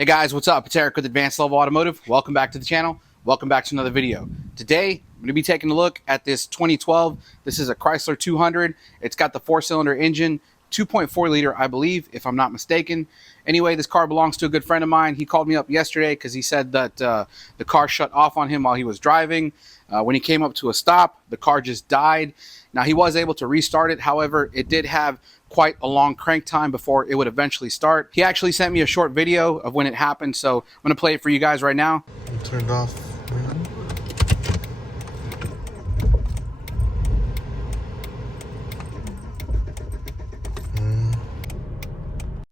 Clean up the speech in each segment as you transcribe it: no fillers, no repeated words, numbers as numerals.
Hey guys, what's up? It's Eric with Advanced Level Automotive. Welcome back to the channel. Welcome back to another video. Today, I'm going to be taking a look at this 2012. This is a Chrysler 200. It's got the 4-cylinder engine, 2.4 liter, I believe, if I'm not mistaken. Anyway, this car belongs to a good friend of mine. He called me up yesterday because he said that the car shut off on him while he was driving. When he came up to a stop, the car just died. Now, he was able to restart it. However, it did have quite a long crank time before it would eventually start. He actually sent me a short video of when it happened, so I'm going to play it for you guys right now. Turned off.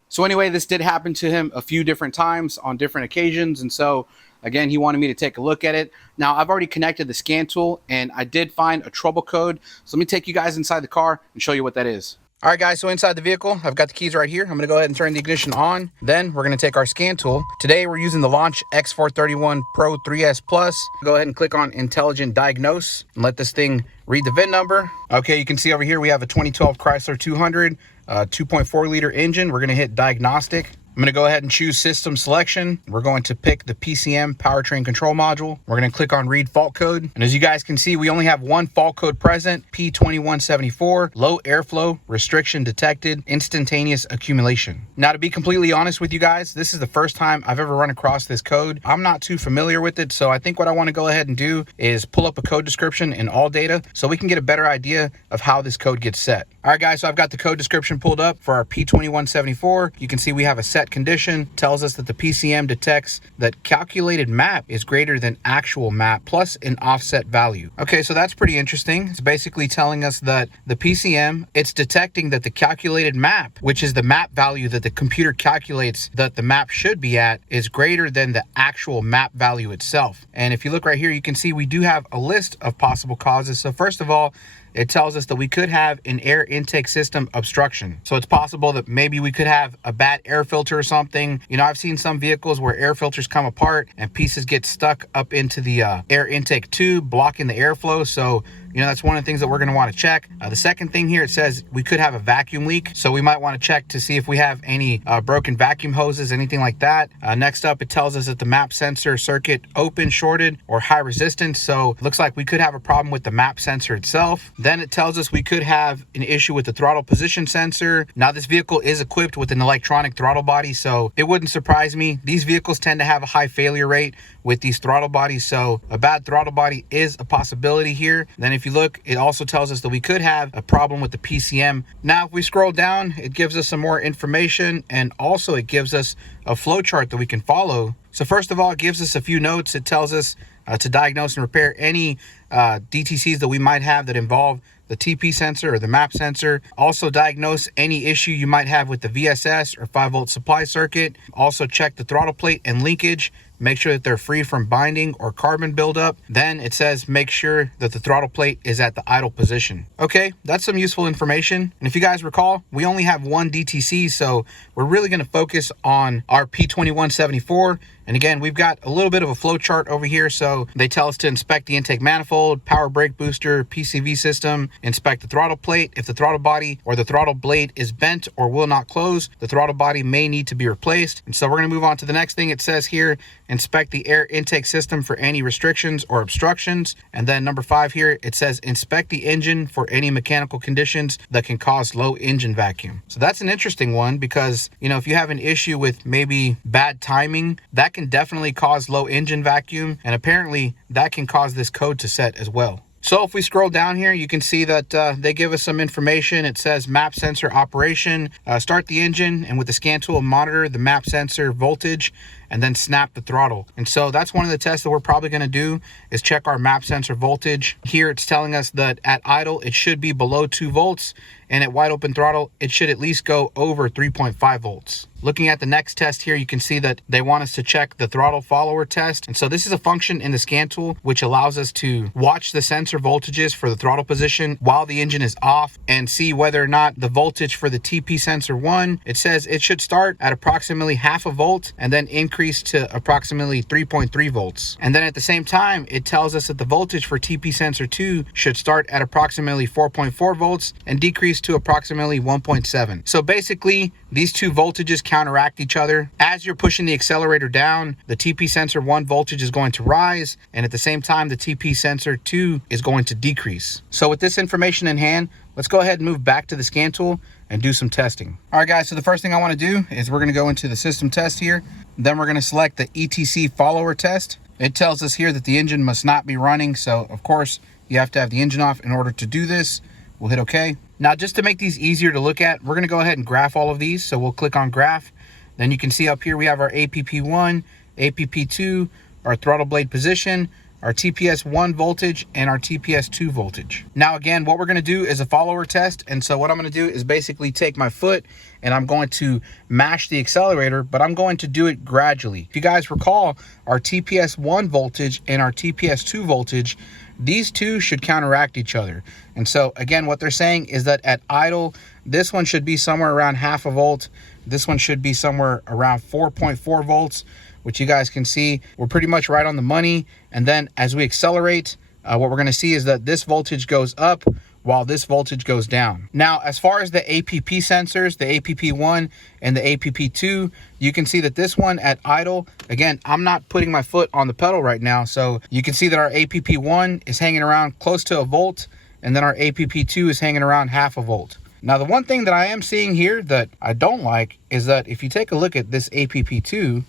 So anyway, this did happen to him a few different times on different occasions, and so again, he wanted me to take a look at it. Now, I've already connected the scan tool, and I did find a trouble code. So let me take you guys inside the car and show you what that is. All right, guys, so inside the vehicle, I've got the keys right here. I'm going to go ahead and turn the ignition on. Then we're going to take our scan tool. Today, we're using the Launch X431 Pro 3S Plus. Go ahead and click on Intelligent Diagnose and let this thing read the VIN number. Okay, you can see over here we have a 2012 Chrysler 200, 2.4 liter engine. We're going to hit Diagnostic. I'm going to go ahead and choose System Selection. We're going to pick the PCM Powertrain Control Module. We're going to click on Read Fault Code. And as you guys can see, we only have one fault code present, P2174 Low Airflow Restriction Detected Instantaneous Accumulation. Now, to be completely honest with you guys, this is the first time I've ever run across this code. I'm not too familiar with it, so I think what I want to go ahead and do is pull up a code description in ALLDATA so we can get a better idea of how this code gets set. All right, guys, so I've got the code description pulled up for our P2174. You can see we have a set condition. Tells us that the PCM detects that calculated map is greater than actual map plus an offset value. Okay, so that's pretty interesting. It's basically telling us that the PCM, it's detecting that the calculated map, which is the map value that the computer calculates that the map should be at, is greater than the actual map value itself. And if you look right here, you can see we do have a list of possible causes. So first of all, it tells us that we could have an air intake system obstruction. So it's possible that maybe we could have a bad air filter or something. You know, I've seen some vehicles where air filters come apart and pieces get stuck up into the air intake tube, blocking the airflow. So, you know, that's one of the things that we're going to want to check. The second thing here, it says we could have a vacuum leak. So we might want to check to see if we have any broken vacuum hoses, anything like that. Next up, it tells us that the map sensor circuit open, shorted, or high resistance. So it looks like we could have a problem with the map sensor itself. Then it tells us we could have an issue with the throttle position sensor. Now, this vehicle is equipped with an electronic throttle body, so it wouldn't surprise me. These vehicles tend to have a high failure rate with these throttle bodies, so a bad throttle body is a possibility here. Then if you look, it also tells us that we could have a problem with the PCM. Now, if we scroll down, it gives us some more information, and also it gives us a flow chart that we can follow. So first of all, it gives us a few notes. It tells us to diagnose and repair any DTCs that we might have that involve the TP sensor or the map sensor. Also diagnose any issue you might have with the VSS or 5-volt supply circuit. Also check the throttle plate and linkage. Make sure that they're free from binding or carbon buildup. Then it says make sure that the throttle plate is at the idle position. Okay, that's some useful information. And if you guys recall, we only have one DTC, so we're really going to focus on our P2174. And again, we've got a little bit of a flow chart over here. So they tell us to inspect the intake manifold, power brake booster, PCV system, inspect the throttle plate. If the throttle body or the throttle blade is bent or will not close, the throttle body may need to be replaced. And so we're going to move on to the next thing. It says here, inspect the air intake system for any restrictions or obstructions. And then number 5 here, it says inspect the engine for any mechanical conditions that can cause low engine vacuum. So that's an interesting one because, you know, if you have an issue with maybe bad timing, that can definitely cause low engine vacuum. And apparently that can cause this code to set as well. So if we scroll down here, you can see that they give us some information. It says map sensor operation, start the engine, and with the scan tool, monitor the map sensor voltage, and then snap the throttle. And so that's one of the tests that we're probably going to do is check our map sensor voltage. Here it's telling us that at idle, it should be below 2 volts. And at wide open throttle, it should at least go over 3.5 volts. Looking at the next test here, you can see that they want us to check the throttle follower test. And so this is a function in the scan tool, which allows us to watch the sensor voltages for the throttle position while the engine is off and see whether or not the voltage for the TP sensor 1, it says it should start at approximately 0.5 volt and then increase decreased to approximately 3.3 volts. And then at the same time, it tells us that the voltage for TP sensor 2 should start at approximately 4.4 volts and decrease to approximately 1.7. So basically, these two voltages counteract each other. As you're pushing the accelerator down, the TP sensor 1 voltage is going to rise, and at the same time, the TP sensor 2 is going to decrease. So with this information in hand, let's go ahead and move back to the scan tool and do some testing. All right, guys, so the first thing I want to do is we're going to go into the system test here. Then we're going to select the ETC follower test. It tells us here that the engine must not be running, so of course you have to have the engine off in order to do this. We'll hit OK. Now, just to make these easier to look at, we're going to go ahead and graph all of these. So we'll click on graph. Then you can see up here we have our APP1, APP2, our throttle blade position, our TPS1 voltage, and our TPS2 voltage. Now again, what we're going to do is a follower test. And so what I'm going to do is basically take my foot and I'm going to mash the accelerator, but I'm going to do it gradually. If you guys recall, our TPS1 voltage and our TPS2 voltage, these two should counteract each other. And so again, what they're saying is that at idle, this one should be somewhere around 0.5 volt. This one should be somewhere around 4.4 volts, which you guys can see we're pretty much right on the money. And then as we accelerate, what we're going to see is that this voltage goes up while this voltage goes down. Now, as far as the APP sensors, the APP1 and the APP2, you can see that this one at idle, again, I'm not putting my foot on the pedal right now. So you can see that our APP1 is hanging around close to 1 volt, and then our APP2 is hanging around 0.5 volt. Now, the one thing that I am seeing here that I don't like is that if you take a look at this APP2,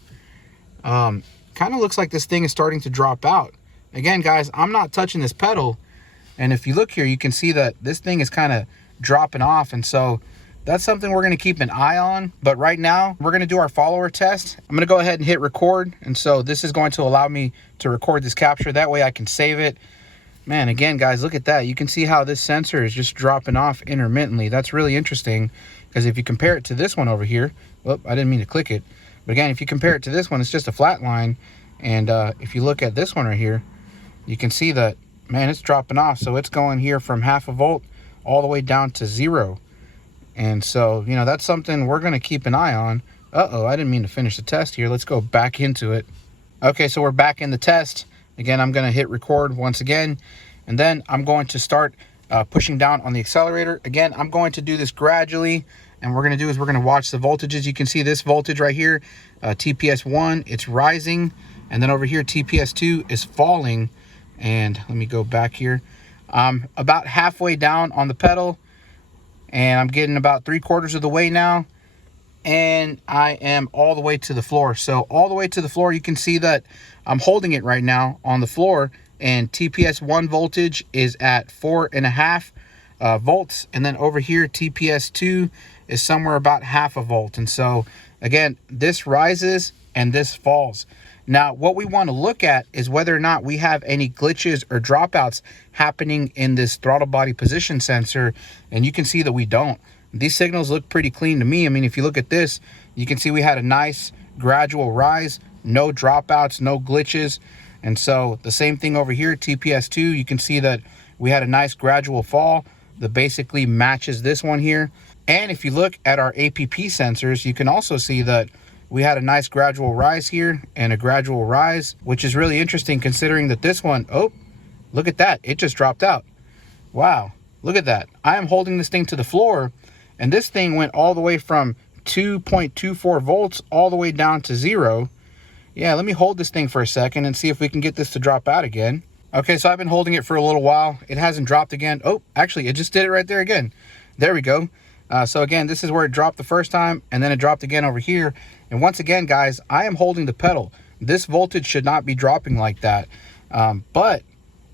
kind of looks like this thing is starting to drop out. Again, guys, I'm not touching this pedal, and if you look here, you can see that this thing is kind of dropping off, and so that's something we're going to keep an eye on. But right now, we're going to do our follower test. I'm going to go ahead and hit record, and so this is going to allow me to record this capture. That way I can save it. Man, again, guys, look at that. You can see how this sensor is just dropping off intermittently. That's really interesting, because if you compare it to this one over here, whoop, I didn't mean to click it. But again, if you compare it to this one, it's just a flat line. And if you look at this one right here, you can see that, man, it's dropping off. So it's going here from 0.5 volt all the way down to 0. And so, you know, that's something we're going to keep an eye on. Uh-oh, I didn't mean to finish the test here. Let's go back into it. Okay, so we're back in the test. Again, I'm going to hit record once again. And then I'm going to start pushing down on the accelerator. Again, I'm going to do this gradually. And what we're going to do is we're going to watch the voltages. You can see this voltage right here, TPS1, it's rising. And then over here, TPS2 is falling. And let me go back here. I'm about halfway down on the pedal. And I'm getting about 3/4 of the way now. And I am all the way to the floor. So all the way to the floor, you can see that I'm holding it right now on the floor. And TPS1 voltage is at 4.5 volts. And then over here, TPS2 is somewhere about 0.5 volt. And so again, this rises and this falls. Now, what we want to look at is whether or not we have any glitches or dropouts happening in this throttle body position sensor. And you can see that we don't. These signals look pretty clean to me. I mean, if you look at this, you can see we had a nice gradual rise, no dropouts, no glitches. And so the same thing over here, TPS2, you can see that we had a nice gradual fall that basically matches this one here. And if you look at our APP sensors, you can also see that we had a nice gradual rise here and a gradual rise, which is really interesting considering that this one, oh, look at that. It just dropped out. Wow, look at that. I am holding this thing to the floor, and this thing went all the way from 2.24 volts all the way down to 0. Yeah, let me hold this thing for a second and see if we can get this to drop out again. Okay, so I've been holding it for a little while. It hasn't dropped again. Oh, actually, it just did it right there again. There we go. So again, this is where it dropped the first time, and then it dropped again over here. And once again, guys, I am holding the pedal. This voltage should not be dropping like that. But,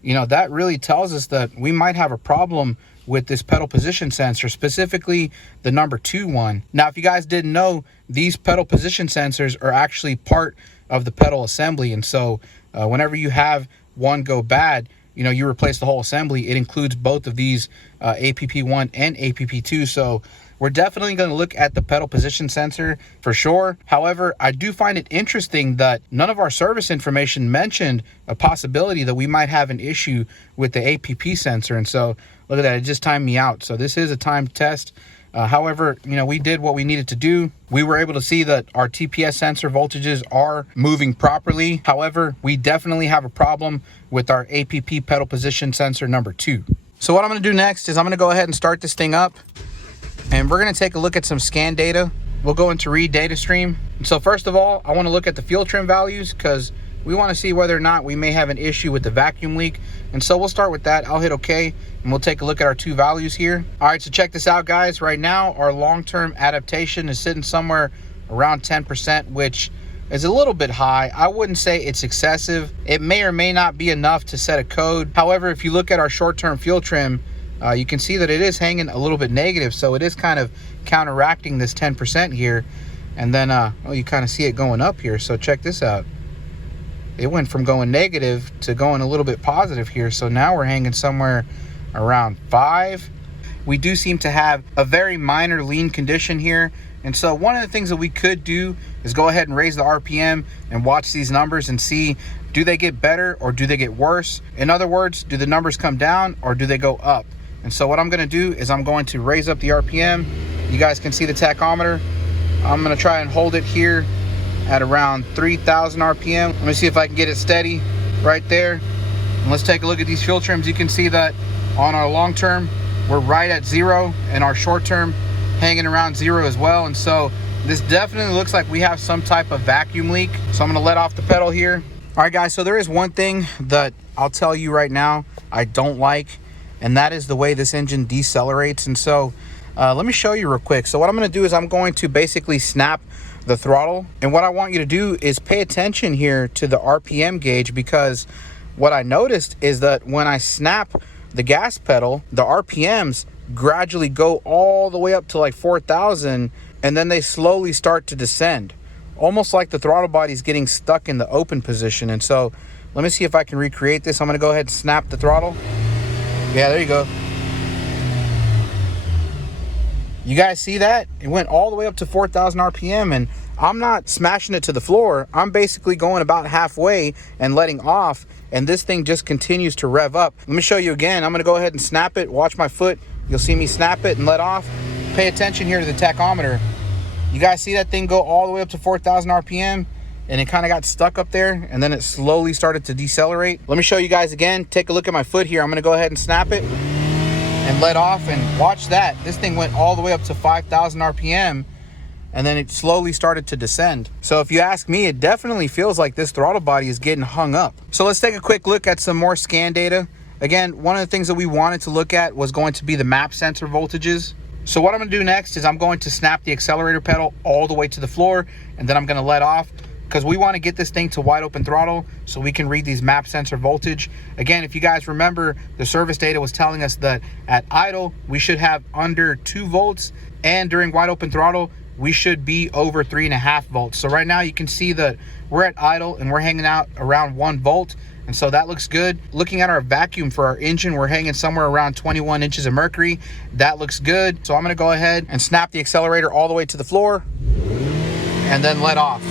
you know, that really tells us that we might have a problem with this pedal position sensor, specifically the number 2 one. Now, if you guys didn't know, these pedal position sensors are actually part of the pedal assembly. And so whenever you have one go bad, you know, you replace the whole assembly. It includes both of these APP1 and APP2. So we're definitely going to look at the pedal position sensor for sure. However, I do find it interesting that none of our service information mentioned a possibility that we might have an issue with the APP sensor. And so look at that, it just timed me out. So this is a timed test. However, you know, we did what we needed to do. We were able to see that our TPS sensor voltages are moving properly. However, we definitely have a problem with our APP pedal position sensor number 2. So what I'm going to do next is I'm going to go ahead and start this thing up, and we're going to take a look at some scan data. We'll go into read data stream. And so first of all, I want to look at the fuel trim values because we want to see whether or not we may have an issue with the vacuum leak. And so we'll start with that. I'll hit OK, and we'll take a look at our 2 values here. All right, so check this out, guys. Right now, our long-term adaptation is sitting somewhere around 10%, which is a little bit high. I wouldn't say it's excessive. It may or may not be enough to set a code. However, if you look at our short-term fuel trim, you can see that it is hanging a little bit negative. So it is kind of counteracting this 10% here. And then well, you kind of see it going up here. So check this out. It went from going negative to going a little bit positive here. So now we're hanging somewhere around 5. We do seem to have a very minor lean condition here. And so one of the things that we could do is go ahead and raise the RPM and watch these numbers and see, do they get better or do they get worse? In other words, do the numbers come down or do they go up? And so what I'm going to do is I'm going to raise up the RPM. You guys can see the tachometer. I'm going to try and hold it here at around 3,000 RPM. Let me see if I can get it steady right there. And let's take a look at these fuel trims. You can see that on our long term, we're right at 0, and our short term hanging around 0 as well. And so this definitely looks like we have some type of vacuum leak. So I'm gonna let off the pedal here. All right, guys, so there is one thing that I'll tell you right now I don't like, and that is the way this engine decelerates. And so let me show you real quick. So what I'm gonna do is I'm going to basically snap the throttle, and what I want you to do is pay attention here to the RPM gauge, because what I noticed is that when I snap the gas pedal, the RPMs gradually go all the way up to like 4,000, and then they slowly start to descend, almost like the throttle body is getting stuck in the open position. And so let me see if I can recreate this. I'm going to go ahead and snap the throttle. Yeah, there you go. You guys see that? It went all the way up to 4,000 RPM, and I'm not smashing it to the floor. I'm basically going about halfway and letting off, and this thing just continues to rev up. Let me show you again. I'm gonna go ahead and snap it. Watch my foot. You'll see me snap it and let off. Pay attention here to the tachometer. You guys see that thing go all the way up to 4,000 RPM, and it kind of got stuck up there, and then it slowly started to decelerate. Let me show you guys again. Take a look at my foot here. I'm gonna go ahead and snap it and let off, and watch that. This thing went all the way up to 5,000 RPM, and then it slowly started to descend. So if you ask me, it definitely feels like this throttle body is getting hung up. So let's take a quick look at some more scan data. Again, one of the things that we wanted to look at was going to be the map sensor voltages. So what I'm gonna do next is I'm going to snap the accelerator pedal all the way to the floor, and then I'm gonna let off, because we want to get this thing to wide open throttle so we can read these map sensor voltage. Again, if you guys remember, the service data was telling us that at idle we should have under 2 volts, and during wide open throttle we should be over 3.5 volts. So right now you can see that we're at idle and we're hanging out around 1 volt, and so that looks good. Looking at our vacuum for our engine, we're hanging somewhere around 21 inches of mercury. That looks good. So I'm going to go ahead and snap the accelerator all the way to the floor and then let off.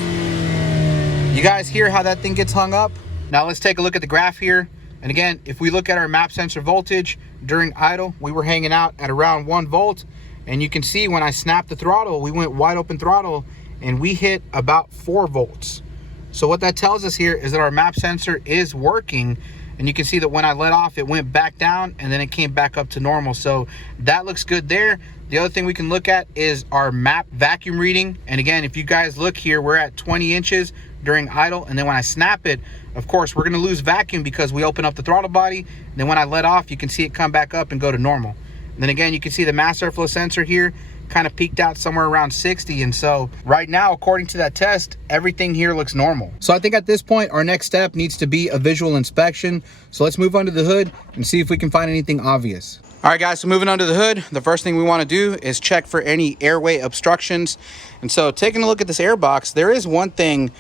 You guys hear how that thing gets hung up? Now let's take a look at the graph here. And again, if we look at our map sensor voltage during idle, we were hanging out at around 1 volt. And you can see when I snapped the throttle, we went wide open throttle and we hit about 4 volts. So what that tells us here is that our map sensor is working. And you can see that when I let off, it went back down and then it came back up to normal. So that looks good there. The other thing we can look at is our map vacuum reading. And again, if you guys look here, we're at 20 inches during idle, and then when I snap it, of course we're going to lose vacuum because we open up the throttle body, and then when I let off, you can see it come back up and go to normal. And then again, you can see the mass airflow sensor here kind of peaked out somewhere around 60, and so right now, according to that test, everything here looks normal. So I think at this point our next step needs to be a visual inspection. So let's move under the hood and see if we can find anything obvious. All right, guys, so moving under the hood, the first thing we want to do is check for any airway obstructions. And so taking a look at this air box, there is one thing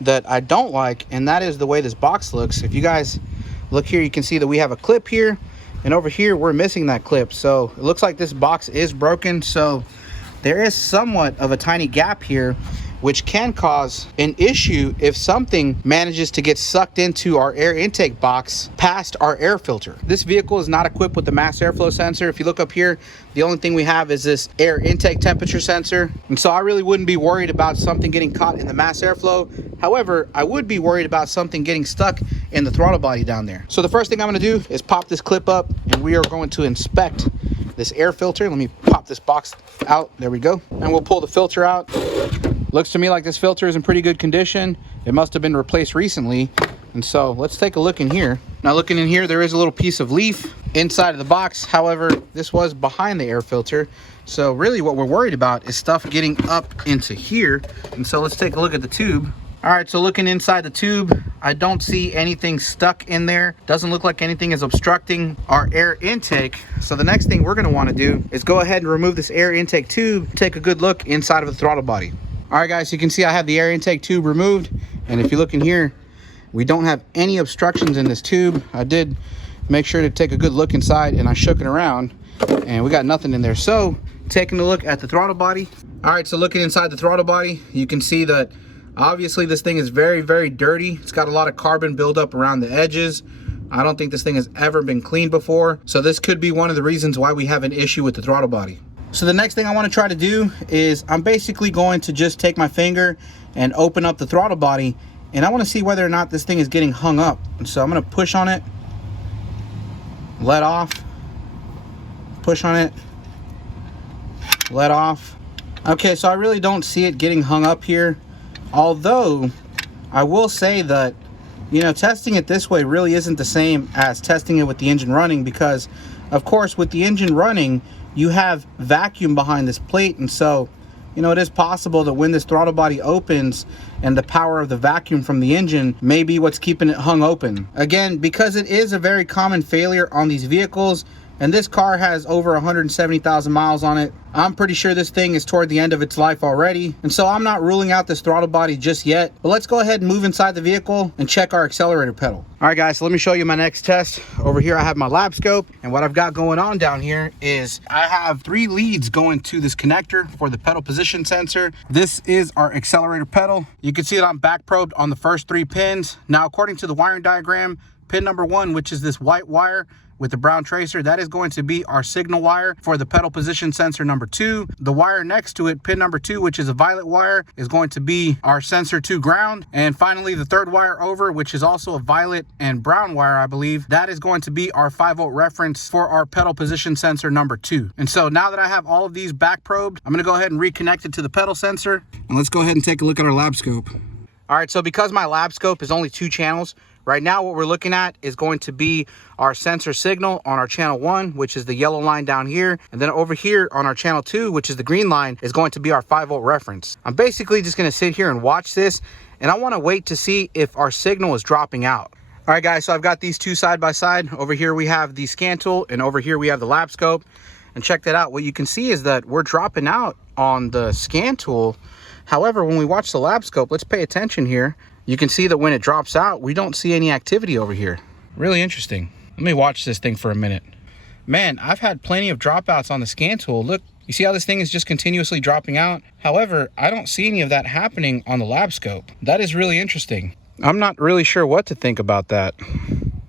that I don't like, and that is the way this box looks. If you guys look here, you can see that we have a clip here, and over here we're missing that clip. So it looks like this box is broken. So there is somewhat of a tiny gap here, which can cause an issue if something manages to get sucked into our air intake box past our air filter. This vehicle is not equipped with the mass airflow sensor. If you look up here, the only thing we have is this air intake temperature sensor. And so I really wouldn't be worried about something getting caught in the mass airflow. However, I would be worried about something getting stuck in the throttle body down there. So the first thing I'm gonna do is pop this clip up, and we are going to inspect this air filter. Let me pop this box out. There we go. And we'll pull the filter out. Looks to me like this filter is in pretty good condition. It must have been replaced recently. And so let's take a look in here. Now looking in here, there is a little piece of leaf inside of the box. However, this was behind the air filter. So really what we're worried about is stuff getting up into here. And so let's take a look at the tube. All right, so looking inside the tube, I don't see anything stuck in there. Doesn't look like anything is obstructing our air intake. So the next thing we're gonna wanna do is go ahead and remove this air intake tube, take a good look inside of the throttle body. All right, guys, you can see I have the air intake tube removed. And if you look in here, we don't have any obstructions in this tube. I did make sure to take a good look inside, and I shook it around, and we got nothing in there. So taking a look at the throttle body. All right, so looking inside the throttle body, you can see that obviously this thing is very, very dirty. It's got a lot of carbon buildup around the edges. I don't think this thing has ever been cleaned before. So this could be one of the reasons why we have an issue with the throttle body. So the next thing I want to try to do is I'm basically going to just take my finger and open up the throttle body, and I want to see whether or not this thing is getting hung up. And so I'm going to push on it, let off, push on it, let off. Okay, so I really don't see it getting hung up here. Although I will say that, you know, testing it this way really isn't the same as testing it with the engine running, because of course with the engine running you have vacuum behind this plate, and so, you know, it is possible that when this throttle body opens and the power of the vacuum from the engine may be what's keeping it hung open. Again, because it is a very common failure on these vehicles, and this car has over 170,000 miles on it, I'm pretty sure this thing is toward the end of its life already. And so I'm not ruling out this throttle body just yet, but let's go ahead and move inside the vehicle and check our accelerator pedal. All right, guys, so let me show you my next test. Over here, I have my lab scope, and what I've got going on down here is I have 3 leads going to this connector for the pedal position sensor. This is our accelerator pedal. You can see that I'm back probed on the first 3 pins. Now, according to the wiring diagram, pin number 1, which is this white wire with the brown tracer, that is going to be our signal wire for the pedal position sensor number 2. The wire next to it, pin number 2, which is a violet wire, is going to be our sensor 2 ground. And finally, the 3rd wire over, which is also a violet and brown wire, I believe, that is going to be our 5-volt reference for our pedal position sensor number 2. And so now that I have all of these back probed, I'm going to go ahead and reconnect it to the pedal sensor. And let's go ahead and take a look at our lab scope. All right, so because my lab scope is only 2 channels, right now what we're looking at is going to be our sensor signal on our channel 1, which is the yellow line down here. And then over here on our channel 2, which is the green line, is going to be our 5-volt reference. I'm basically just going to sit here and watch this, and I want to wait to see if our signal is dropping out. All right, guys, so I've got these 2 side by side. Over here we have the scan tool, and over here we have the lab scope. And check that out. What you can see is that we're dropping out on the scan tool. However, when we watch the lab scope, let's pay attention here. You can see that when it drops out, we don't see any activity over here. Really interesting. Let me watch this thing for a minute. Man, I've had plenty of dropouts on the scan tool. Look, you see how this thing is just continuously dropping out? However, I don't see any of that happening on the lab scope. That is really interesting. I'm not really sure what to think about that.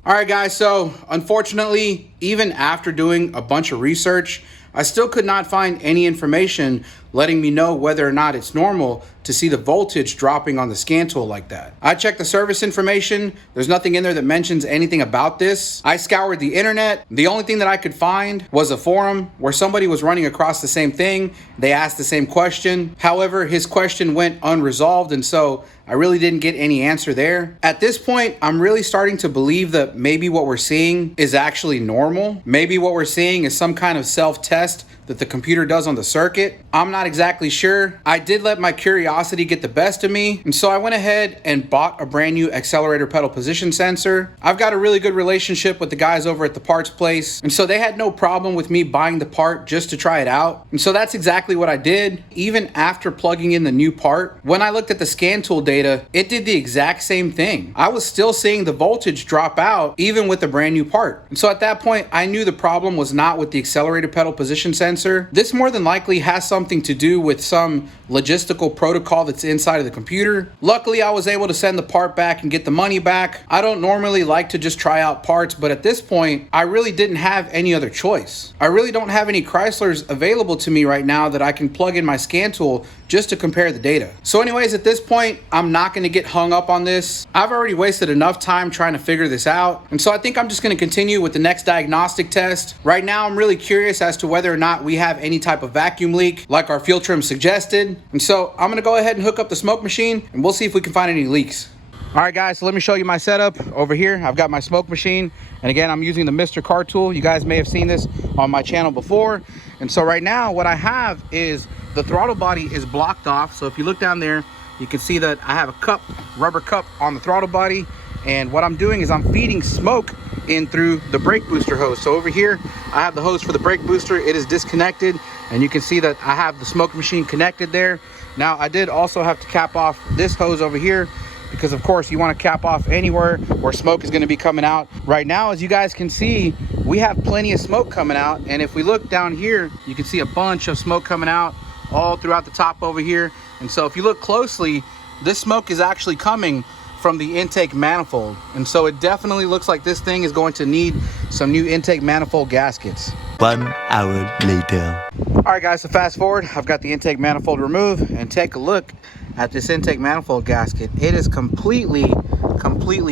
All right, guys, so unfortunately, even after doing a bunch of research, I still could not find any information letting me know whether or not it's normal to see the voltage dropping on the scan tool like that. I checked the service information. There's nothing in there that mentions anything about this. I scoured the internet. The only thing that I could find was a forum where somebody was running across the same thing. They asked the same question. However, his question went unresolved, and so I really didn't get any answer there. At this point, I'm really starting to believe that maybe what we're seeing is actually normal. Maybe what we're seeing is some kind of self-test that the computer does on the circuit. I'm not exactly sure. I did let my curiosity get the best of me, and so I went ahead and bought a brand new accelerator pedal position sensor. I've got a really good relationship with the guys over at the parts place, and so they had no problem with me buying the part just to try it out. And so that's exactly what I did. Even after plugging in the new part, when I looked at the scan tool data, it did the exact same thing. I was still seeing the voltage drop out even with the brand new part. And so at that point, point, I knew the problem was not with the accelerator pedal position sensor. This more than likely has something to do with some logistical protocol that's inside of the computer. Luckily, I was able to send the part back and get the money back. I don't normally like to just try out parts, but at this point, I really didn't have any other choice. I really don't have any Chryslers available to me right now that I can plug in my scan tool just to compare the data. So anyways, at this point, I'm not gonna get hung up on this. I've already wasted enough time trying to figure this out. And so I think I'm just gonna continue with the next diagnostic test. Right now, I'm really curious as to whether or not we have any type of vacuum leak like our fuel trim suggested. And so I'm gonna go ahead and hook up the smoke machine and we'll see if we can find any leaks. All right guys, so let me show you my setup over here. I've got my smoke machine, and again, I'm using the Mr. Car tool. You guys may have seen this on my channel before. And so right now, what I have is the throttle body is blocked off. So if you look down there, you can see that I have a cup, rubber cup on the throttle body. And what I'm doing is I'm feeding smoke in through the brake booster hose. So over here, I have the hose for the brake booster. It is disconnected, and you can see that I have the smoke machine connected there. Now, I did also have to cap off this hose over here, because of course you want to cap off anywhere where smoke is going to be coming out. Right now, as you guys can see, we have plenty of smoke coming out, and if we look down here, you can see a bunch of smoke coming out all throughout the top over here. And so if you look closely, this smoke is actually coming from the intake manifold, and so it definitely looks like this thing is going to need some new intake manifold gaskets. 1 hour later. All right guys, so fast forward, I've got the intake manifold removed, and take a look at this intake manifold gasket. It is completely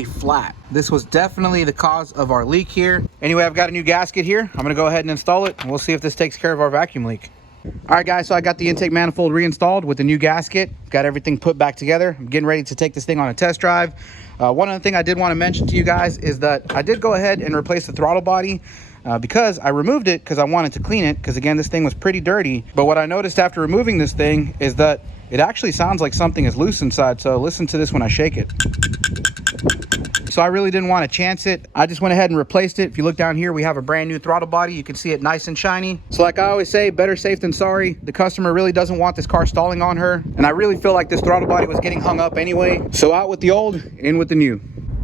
flat. This was definitely the cause of our leak here. Anyway, I've got a new gasket here. I'm gonna go ahead and install it, and we'll see if this takes care of our vacuum leak. All right guys, so I got the intake manifold reinstalled with the new gasket. Got everything put back together. I'm getting ready to take this thing on a test drive. One other thing I did want to mention to you guys is that I did go ahead and replace the throttle body because I removed it because I wanted to clean it, because again, this thing was pretty dirty. But what I noticed after removing this thing is that it actually sounds like something is loose inside. So listen to this when I shake it. So I really didn't want to chance it. I just went ahead and replaced it. If you look down here, we have a brand new throttle body. You can see it nice and shiny. So like I always say, better safe than sorry. The customer really doesn't want this car stalling on her. And I really feel like this throttle body was getting hung up anyway. So out with the old, in with the new.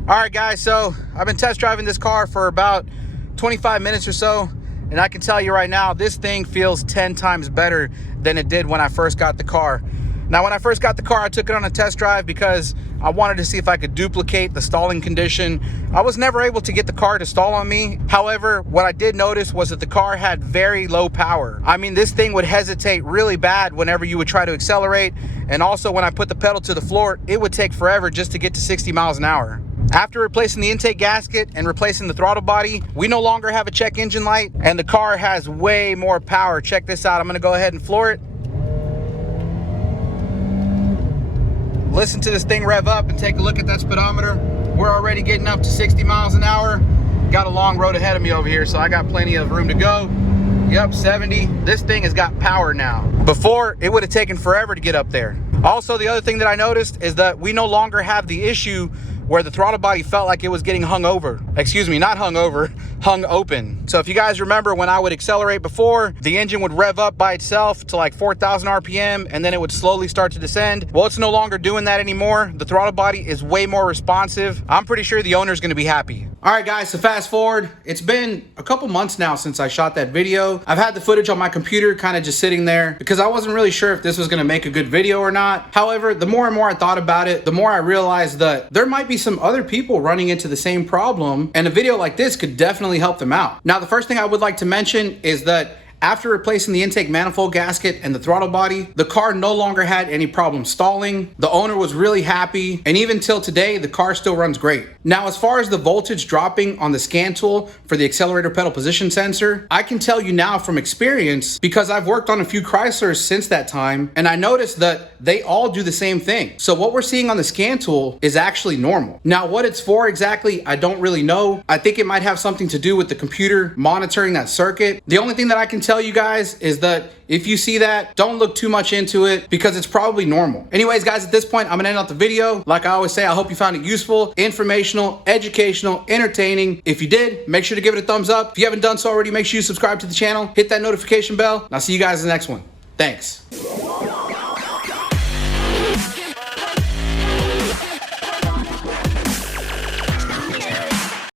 All right guys, so I've been test driving this car for about 25 minutes or so. And I can tell you right now, this thing feels 10 times better than it did when I first got the car. Now, when I first got the car, I took it on a test drive because I wanted to see if I could duplicate the stalling condition. I was never able to get the car to stall on me. However, what I did notice was that the car had very low power. I mean, this thing would hesitate really bad whenever you would try to accelerate. And also when I put the pedal to the floor, it would take forever just to get to 60 miles an hour. After replacing the intake gasket and replacing the throttle body, we no longer have a check engine light, and the car has way more power. Check this out. I'm gonna go ahead and floor it. Listen to this thing rev up and take a look at that speedometer. We're already getting up to 60 miles an hour. Got a long road ahead of me over here, so I got plenty of room to go. Yep, 70. This thing has got power now. Before, it would have taken forever to get up there. Also, the other thing that I noticed is that we no longer have the issue where the throttle body felt like it was getting hung over. Excuse me, not hung over, hung open. So if you guys remember, when I would accelerate before, the engine would rev up by itself to like 4,000 RPM, and then it would slowly start to descend. Well, it's no longer doing that anymore. The throttle body is way more responsive. I'm pretty sure the owner's gonna be happy. All right guys, so fast forward. It's been a couple months now since I shot that video. I've had the footage on my computer kind of just sitting there because I wasn't really sure if this was gonna make a good video or not. However, the more and more I thought about it, the more I realized that there might be some other people running into the same problem, and a video like this could definitely help them out. Now, the first thing I would like to mention is that after replacing the intake manifold gasket and the throttle body, the car no longer had any problem stalling. The owner was really happy, and even till today, the car still runs great. Now, as far as the voltage dropping on the scan tool for the accelerator pedal position sensor, I can tell you now from experience, because I've worked on a few Chryslers since that time, and I noticed that they all do the same thing. So what we're seeing on the scan tool is actually normal. Now, what it's for exactly, I don't really know. I think it might have something to do with the computer monitoring that circuit. The only thing that I can tell you guys is that if you see that, don't look too much into it because it's probably normal. Anyways, guys, at this point, I'm gonna end out the video. Like I always say, I hope you found it useful, informational, educational, entertaining. If you did, make sure to give it a thumbs up. If you haven't done so already, make sure you subscribe to the channel, hit that notification bell, and I'll see you guys in the next one. Thanks.